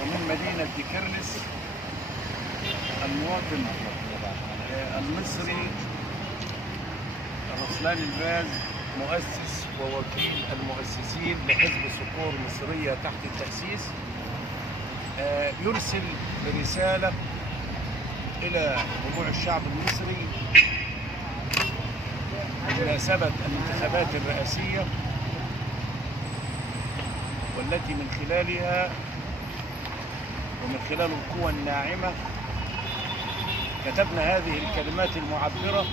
ومن مدينة ديكرنس المواطن المصري رسلان الباز، مؤسس ووكيل المؤسسين لحزب صقور مصرية تحت التأسيس، يرسل رسالة إلى جموع الشعب المصري بمناسبة الانتخابات الرئاسية، والتي من خلالها ومن خلال القوى الناعمة كتبنا هذه الكلمات المعبرة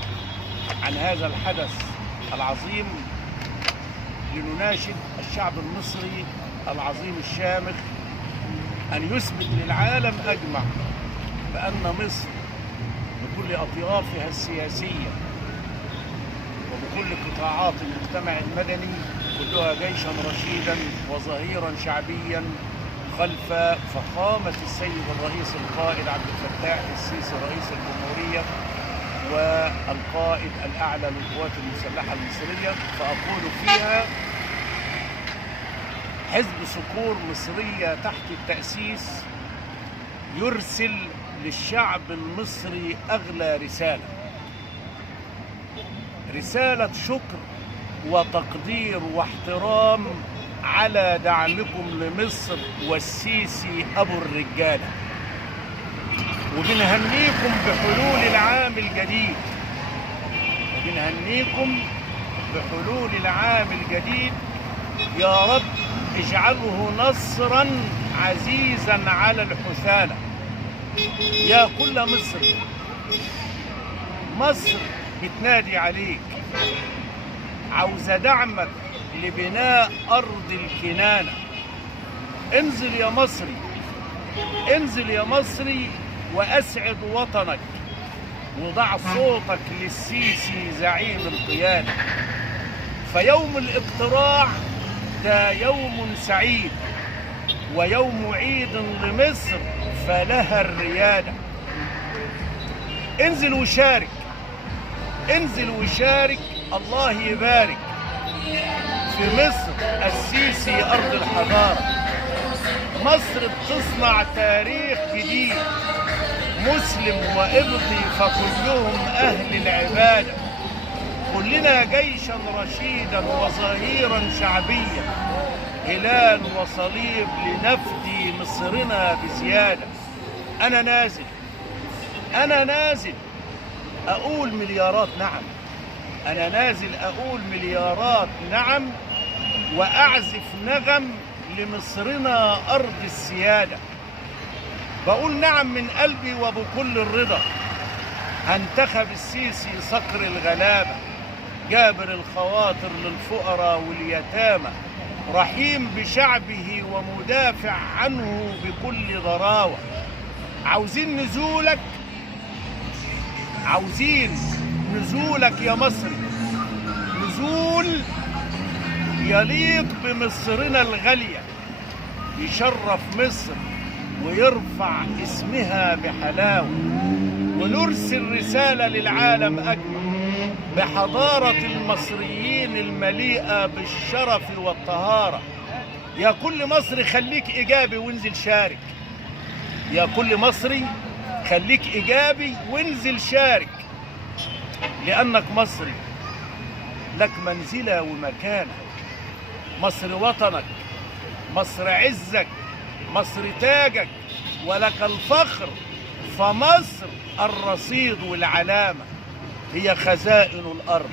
عن هذا الحدث العظيم، لنناشد الشعب المصري العظيم الشامخ أن يثبت للعالم أجمع بأن مصر بكل أطيافها السياسية وبكل قطاعات المجتمع المدني كلها جيشا رشيدا وظهيرا شعبيا خلف فخامة السيد الرئيس القائد عبد الفتاح السيسي رئيس الجمهورية والقائد الأعلى للقوات المسلحة المصرية. فأقول فيها: حزب صقور مصرية تحت التأسيس يرسل للشعب المصري أغلى رسالة شكر وتقدير واحترام على دعمكم لمصر والسيسي أبو الرجالة، وبنهنيكم بحلول العام الجديد. يا رب اجعله نصرا عزيزا على الحثالة. يا كل مصر بتنادي عليك، عاوزة دعمك لبناء أرض الكنانة. انزل يا مصري وأسعد وطنك، وضع صوتك للسيسي زعيم القيادة. فيوم الاقتراع ده يوم سعيد ويوم عيد لمصر فلها الريادة. انزل وشارك، الله يبارك في مصر السيسي أرض الحضارة. مصر بتصنع تاريخ جديد، مسلم وقبطي فكلهم أهل العبادة. كلنا جيشا رشيدا وظهيرا شعبيا، هلال وصليب لنفدي مصرنا بزيادة. أنا نازل أقول مليارات نعم، وأعزف نغم لمصرنا أرض السيادة. بقول نعم من قلبي وبكل الرضا. هنتخب السيسي صقر الغلابة، جابر الخواطر للفقراء واليتامى، رحيم بشعبه ومدافع عنه بكل ضراوة. عاوزين نزولك يا مصري، نزول يليق بمصرنا الغالية، يشرف مصر ويرفع اسمها بحلاوة، ونرسل رسالة للعالم أجمع بحضارة المصريين المليئة بالشرف والطهارة. يا كل مصري خليك إيجابي وانزل شارك. لأنك مصري، لك منزلة ومكانة. مصر وطنك، مصر عزك، مصر تاجك، ولك الفخر. فمصر الرصيد والعلامة، هي خزائن الأرض،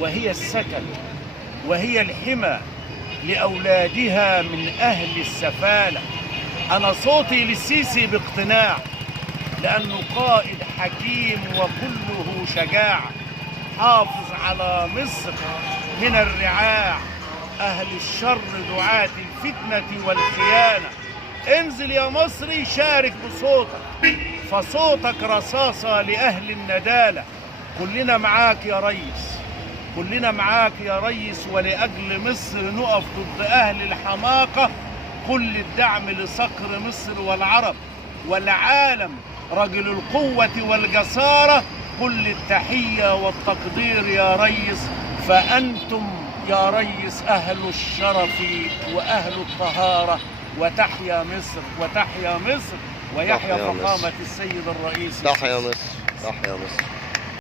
وهي السكن، وهي الحمى لأولادها من أهل السفالة. أنا صوتي للسيسي باقتناع، لأنه قائد حكيم وكله شجاعة، حافظ على مصر من الرعاع، أهل الشر دعاة الفتنة والخيانة. انزل يا مصري شارك بصوتك، فصوتك رصاصة لأهل الندالة. كلنا معاك يا ريس، ولأجل مصر نقف ضد أهل الحماقة. كل الدعم لصقر مصر والعرب والعالم، رجل القوة والجسارة. كل التحية والتقدير يا ريس، فأنتم يا ريس أهل الشرف وأهل الطهارة، وتحيا مصر وتحيا مصر ويحيا تحيا مصر. فخامة السيد الرئيس. تحيا مصر، تحيا مصر.